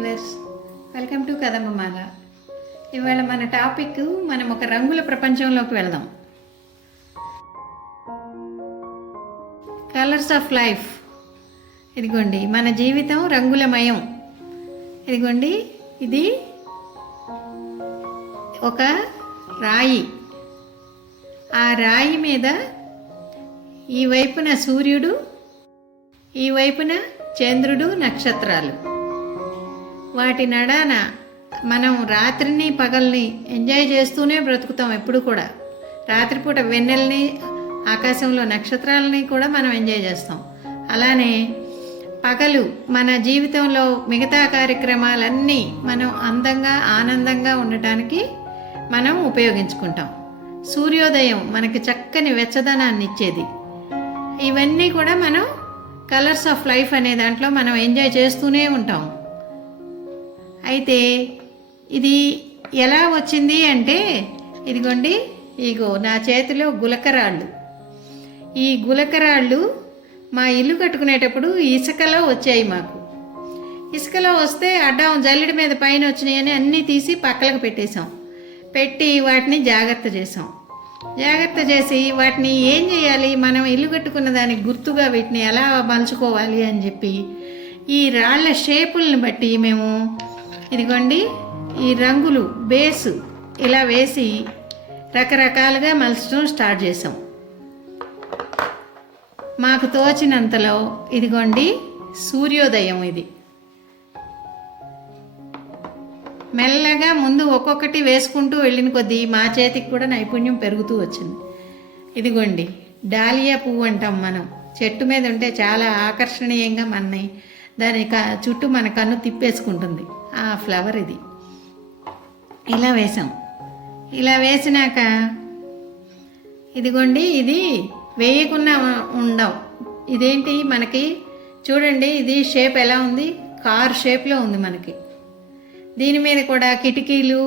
Viewers, welcome to కదమ్మమాల. ఇవాళ మన topic, మనం ఒక రంగుల ప్రపంచంలోకి వెళ్దాం. Colours of life. ఇదిగోండి, మన జీవితం రంగులమయం. ఇదిగోండి, ఇది ఒక రాయి. ఆ రాయి మీద ఈ వైపున సూర్యుడు, ఈ వైపున చంద్రుడు, నక్షత్రాలు. వాటి నడాన మనం రాత్రిని పగల్ని ఎంజాయ్ చేస్తూనే బ్రతుకుతాం. ఎప్పుడు కూడా రాత్రిపూట వెన్నెల్ని, ఆకాశంలో నక్షత్రాలని కూడా మనం ఎంజాయ్ చేస్తాం. అలానే పగలు మన జీవితంలో మిగతా కార్యక్రమాలన్నీ మనం అందంగా ఆనందంగా ఉండటానికి మనం ఉపయోగించుకుంటాం. సూర్యోదయం మనకి చక్కని వెచ్చదనాన్ని ఇచ్చేది. ఇవన్నీ కూడా మనం కలర్స్ ఆఫ్ లైఫ్ అనే దాంట్లో మనం ఎంజాయ్ చేస్తూనే ఉంటాం. అయితే ఇది ఎలా వచ్చింది అంటే, ఇదిగోండి, ఇగో నా చేతిలో గులకరాళ్ళు. ఈ గులకరాళ్ళు మా ఇల్లు కట్టుకునేటప్పుడు ఇసుకలో వచ్చాయి. మాకు ఇసుకలో వస్తే అడ్డం జల్లెడి మీద పైన వచ్చినాయని అన్నీ తీసి పక్కలకు పెట్టేశాం. పెట్టి వాటిని జాగ్రత్త చేసాం. జాగ్రత్త చేసి వాటిని ఏం చేయాలి, మనం ఇల్లు కట్టుకున్న దానికి గుర్తుగా వీటిని ఎలా మలుచుకోవాలి అని చెప్పి ఈ రాళ్ల షేపుల్ని బట్టి మేము ఇదిగోండి ఈ రంగులు బేసు ఇలా వేసి రకరకాలుగా మలచడం స్టార్ట్ చేసాం. మాకు తోచినంతలో ఇదిగోండి సూర్యోదయం. ఇది మెల్లగా ముందు ఒక్కొక్కటి వేసుకుంటూ వెళ్ళిన కొద్దీ మా చేతికి కూడా నైపుణ్యం పెరుగుతూ వచ్చింది. ఇదిగోండి డాలియా పువ్వు అంటాం మనం. చెట్టు మీద ఉంటే చాలా ఆకర్షణీయంగా మనని దాని చుట్టూ మన కన్ను తిప్పేసుకుంటుంది. ఆ ఫ్లవర్ ఇది. ఇలా వేసాం. ఇలా వేసినాక ఇదిగోండి, ఇది వేయకుండా ఉండవు. ఇదేంటి మనకి చూడండి, ఇది షేప్ ఎలా ఉంది, కార్ షేప్లో ఉంది మనకి. దీని మీద కూడా కిటికీలు,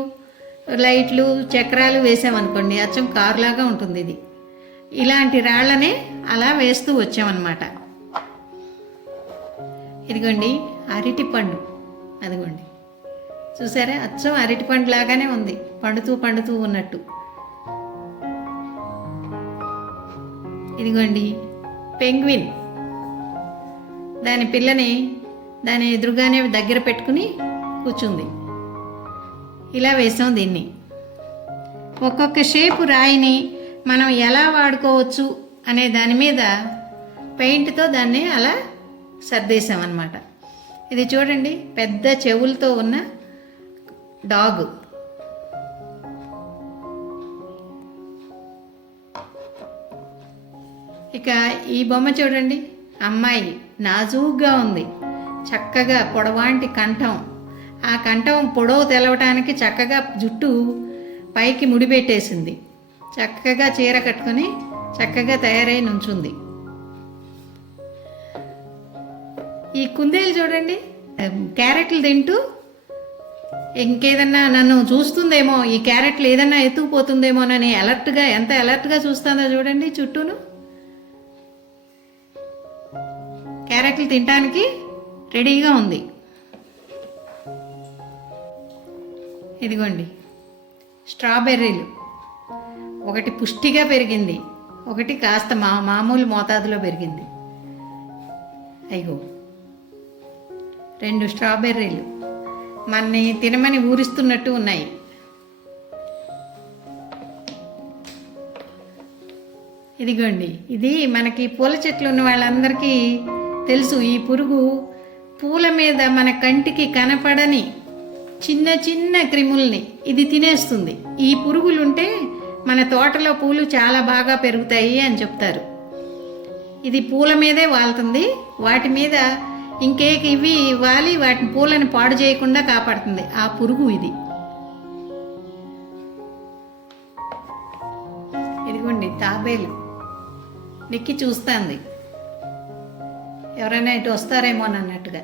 లైట్లు, చక్రాలు వేసామనుకోండి, అచ్చం కారులాగా ఉంటుంది. ఇది ఇలాంటి రాళ్లనే అలా వేస్తూ వచ్చామన్నమాట. ఇదిగోండి అరటి పండు. అదిగోండి చూసారా, అచ్చం అరటి పండు లాగానే ఉంది, పండుతూ ఉన్నట్టు. ఇదిగోండి పెంగ్విన్. దాని పిల్లని దాని ఎదురుగానే దగ్గర పెట్టుకుని కూర్చుంది. ఇలా వేసాం దీన్ని. ఒక్కొక్క షేపు రాయిని మనం ఎలా వాడుకోవచ్చు అనే దాని మీద పెయింట్తో దాన్ని అలా సర్దేశామన్నమాట. ఇది చూడండి, పెద్ద చెవులతో ఉన్న డాగ్. ఇక ఈ బొమ్మ చూడండి, అమ్మాయి నాజూగ్గా ఉంది, చక్కగా పొడవాంటి కంఠం. ఆ కంఠం పొడవు తెలవటానికి చక్కగా జుట్టు పైకి ముడిపెట్టేసింది. చక్కగా చీర కట్టుకొని చక్కగా తయారై నుంచుంది. ఈ కుందేలు చూడండి, క్యారెట్లు తింటూ ఇంకేదన్నా నన్ను చూస్తుందేమో, ఈ క్యారెట్లు ఏదన్నా ఎత్తుకుపోతుందేమోనని అలర్ట్గా, ఎంత అలర్ట్గా చూస్తుందో చూడండి. చుట్టూను క్యారెట్లు తినడానికి రెడీగా ఉంది. ఇదిగోండి స్ట్రాబెర్రీలు. ఒకటి పుష్టిగా పెరిగింది, ఒకటి కాస్త మామూలు మోతాదులో పెరిగింది. అయ్యో, 2 స్ట్రాబెర్రీలు మనని తినమని ఊరిస్తున్నట్టు ఉన్నాయి. ఇదిగోండి, ఇది మనకి పూల చెట్లు ఉన్న వాళ్ళందరికీ తెలుసు. ఈ పురుగు పూల మీద మన కంటికి కనపడని చిన్న చిన్న క్రిముల్ని ఇది తినేస్తుంది. ఈ పురుగులుంటే మన తోటలో పూలు చాలా బాగా పెరుగుతాయి అని చెప్తారు. ఇది పూల మీదే వాలుతుంది. వాటి మీద ఇవి వాలి వాటి పూలను పాడు చేయకుండా కాపాడుతుంది ఆ పురుగు ఇది. ఇదిగోండి తాబేలు నెక్కి చూస్తుంది, ఎవరైనా ఇటు వస్తారేమో అన్నట్టుగా.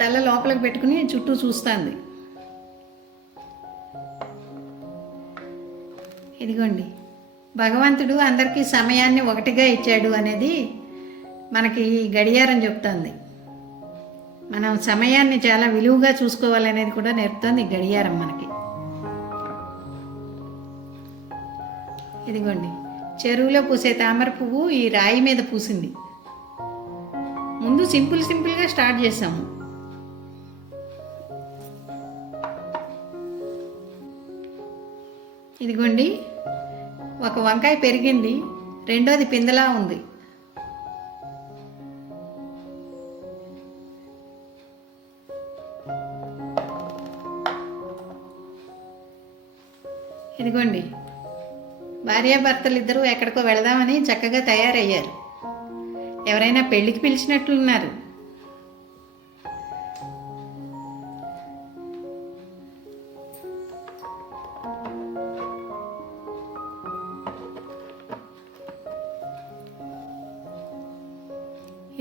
తల లోపలికి పెట్టుకుని చుట్టూ చూస్తుంది. ఇదిగోండి, భగవంతుడు అందరికీ సమయాన్ని ఒకటిగా ఇచ్చాడు అనేది మనకి గడియారం చెప్తుంది. మనం సమయాన్ని చాలా విలువగా చూసుకోవాలనేది కూడా నేర్పుతుంది గడియారం మనకి. ఇదిగోండి, చెరువులో పూసే తామర పువ్వు ఈ రాయి మీద పూసింది. ముందు సింపుల్గా స్టార్ట్ చేసాము. ఇదిగోండి, ఒక వంకాయ పెరిగింది, రెండోది పిందలా ఉంది. ఇదిగోండి, భార్యాభర్తలు ఇద్దరూ ఎక్కడికో వెళదామని చక్కగా తయారయ్యారు. ఎవరైనా పెళ్ళికి పిలిచినట్లున్నారు.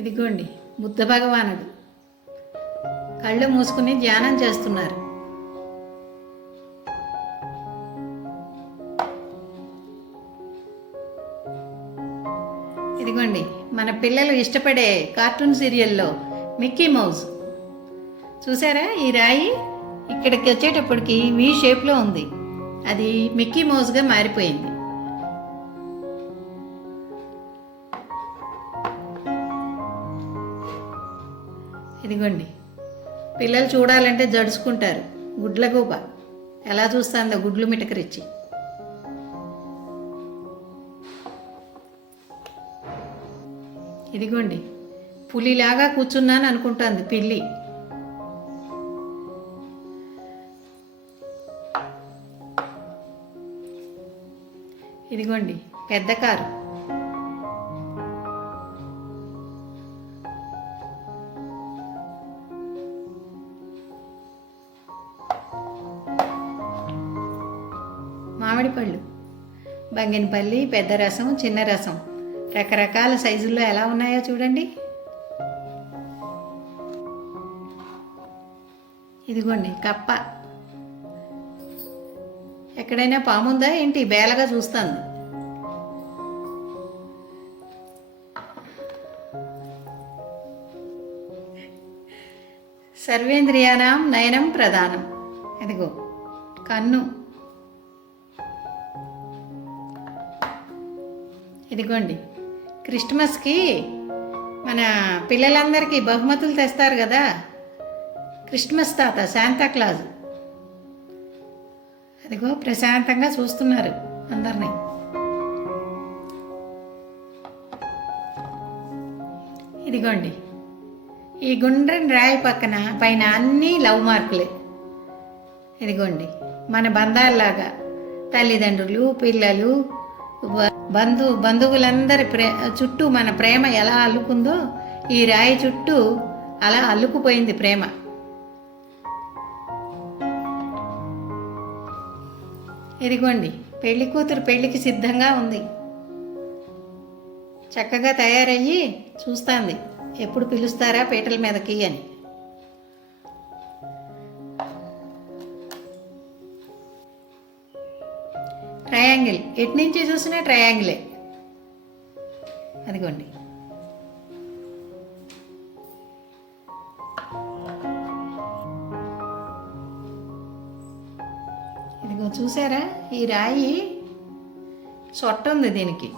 ఇదిగోండి, బుద్ధ భగవానుడు కళ్ళు మూసుకుని ధ్యానం చేస్తున్నారు. ఇదిగోండి, మన పిల్లలు ఇష్టపడే కార్టూన్ సీరియల్లో మిక్కీ మౌజ్ చూసారా? ఈ రాయి ఇక్కడికి వచ్చేటప్పటికి వి షేప్లో ఉంది. అది మిక్కీ మౌజ్గా మారిపోయింది. ఇదిగోండి, పిల్లలు చూడాలంటే జడుచుకుంటారు. గుడ్ల గూబ ఎలా చూస్తుందో గుడ్లు మిటకరిచ్చి. ఇదిగోండి, పులిలాగా కూర్చున్నాను అనుకుంటుంది పిల్లి. ఇదిగోండి, పెద్ద కారు. మామిడి పళ్ళు, బంగినపల్లి, పెద్ద రసం, చిన్న రసం, రకరకాల సైజుల్లో ఎలా ఉన్నాయో చూడండి. ఇదిగోండి, కప్ప. ఎక్కడైనా పాముందా ఏంటి బేలగా చూస్తుంది. సర్వేంద్రియానాం నయనం ప్రధానం. ఇదిగో కన్ను. ఇదిగోండి, క్రిస్మస్కి మన పిల్లలందరికీ బహుమతులు తెస్తారు కదా, క్రిస్మస్ తాత శాంతాక్లాజ్. అదిగో ప్రశాంతంగా చూస్తున్నారు అందరినీ. ఇదిగోండి, ఈ గుండ్రని రాయి పైన అన్నీ లవ్ మార్కులే. ఇదిగోండి, మన బంధాల్లాగా తల్లిదండ్రులు, పిల్లలు, బంధువులందరి చుట్టూ మన ప్రేమ ఎలా అల్లుకుందో ఈ రాయి చుట్టూ అలా అల్లుకుపోయింది ప్రేమ. ఇదిగోండి, పెళ్లి కూతురు పెళ్లికి సిద్ధంగా ఉంది. చక్కగా తయారయ్యి చూస్తాంది ఎప్పుడు పిలుస్తారా పీటల మీదకి అని. ట్రయాంగిల్, ఎటు నుంచి చూసినా ట్రయాంగిలే. అదిగోండి, ఇదిగో చూసారా? ఈ రాయి చొట్ట ఉంది దీనికి.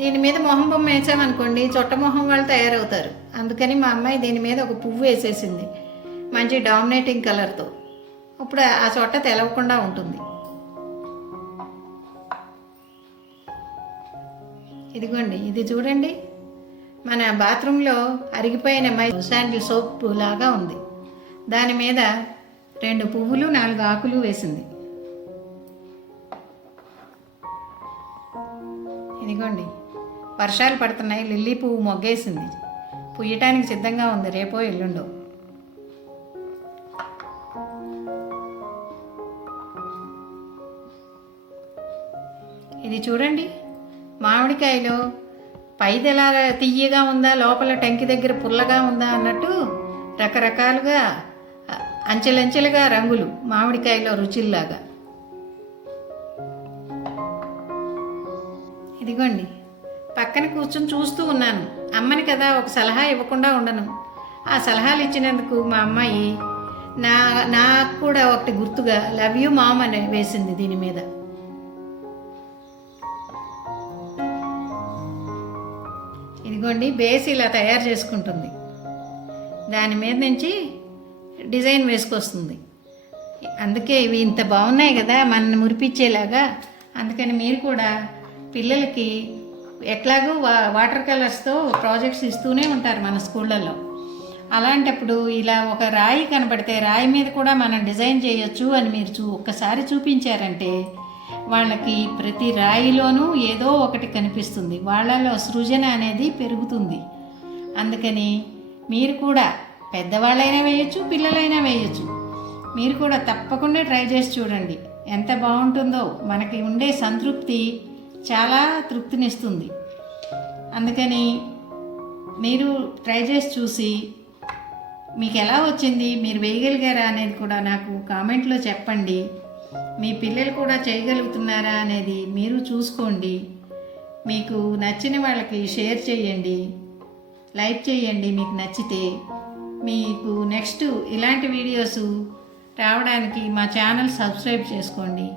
దీని మీద మొహం బొమ్మ వేసామనుకోండి చొట్ట మొహం వాళ్ళు తయారవుతారు. అందుకని మా అమ్మాయి దీని మీద ఒక పువ్వు వేసేసింది మంచి డామినేటింగ్ కలర్తో. అప్పుడు ఆ చొట్ట తెలవకుండా ఉంటుంది. ఇదిగోండి, ఇది చూడండి, మన బాత్రూంలో అరిగిపోయిన శాండిల్ సోప్ లాగా ఉంది. దాని మీద 2 పువ్వులు 4 ఆకులు వేసింది. ఇదిగోండి, వర్షాలు పడుతున్నాయి, లిల్లీ పువ్వు మొగ్గేసింది, పుయ్యటానికి సిద్ధంగా ఉంది రేపో ఎల్లుండో. ఇది చూడండి, మామిడికాయలో పైది ఎలా తియ్యగా ఉందా, లోపల టెంకి దగ్గర పుల్లగా ఉందా అన్నట్టు రకరకాలుగా అంచెలంచెలుగా రంగులు మామిడికాయలో రుచుల్లాగా. ఇదిగోండి, పక్కన కూర్చొని చూస్తూ ఉన్నాను. అమ్మని కదా, ఒక సలహా ఇవ్వకుండా ఉండను. ఆ సలహాలు ఇచ్చినందుకు మా అమ్మాయి నాకు కూడా ఒకటి గుర్తుగా లవ్ యూ మామ్ అని వేసింది దీని మీద. ఇదిగోండి బేస్ ఇలా తయారు చేసుకుంటుంది, దాని మీద నుంచి డిజైన్ వేసుకొస్తుంది. అందుకే ఇవి ఇంత బాగున్నాయి కదా మనల్ని మురిపించేలాగా. అందుకని మీరు కూడా పిల్లలకి ఎట్లాగో వాటర్ కలర్స్తో ప్రాజెక్ట్స్ ఇస్తూనే ఉంటారు మన స్కూళ్ళల్లో. అలాంటప్పుడు ఇలా ఒక రాయి కనబడితే రాయి మీద కూడా మనం డిజైన్ చేయొచ్చు అని మీరు ఒక్కసారి చూపించారంటే వాళ్ళకి ప్రతి రాయిలోనూ ఏదో ఒకటి కనిపిస్తుంది, వాళ్ళలో సృజన అనేది పెరుగుతుంది. అందుకని మీరు కూడా పెద్దవాళ్ళైనా వేయచ్చు, పిల్లలైనా వేయచ్చు. మీరు కూడా తప్పకుండా ట్రై చేసి చూడండి, ఎంత బాగుంటుందో. మనకి ఉండే సంతృప్తి చాలా తృప్తినిస్తుంది. అందుకని మీరు ట్రై చేసి చూసి మీకు ఎలా వచ్చింది, మీరు వేయగలిగారా అనేది కూడా నాకు కామెంట్లో చెప్పండి. మీ పిల్లలు కూడా చేయగలుగుతున్నారా అనేది మీరు చూసుకోండి. మీకు నచ్చిన వాళ్ళకి షేర్ చేయండి, లైక్ చేయండి మీకు నచ్చితే. మీకు నెక్స్ట్ ఇలాంటి వీడియోస్ రావడానికి మా ఛానల్ సబ్స్క్రైబ్ చేసుకోండి.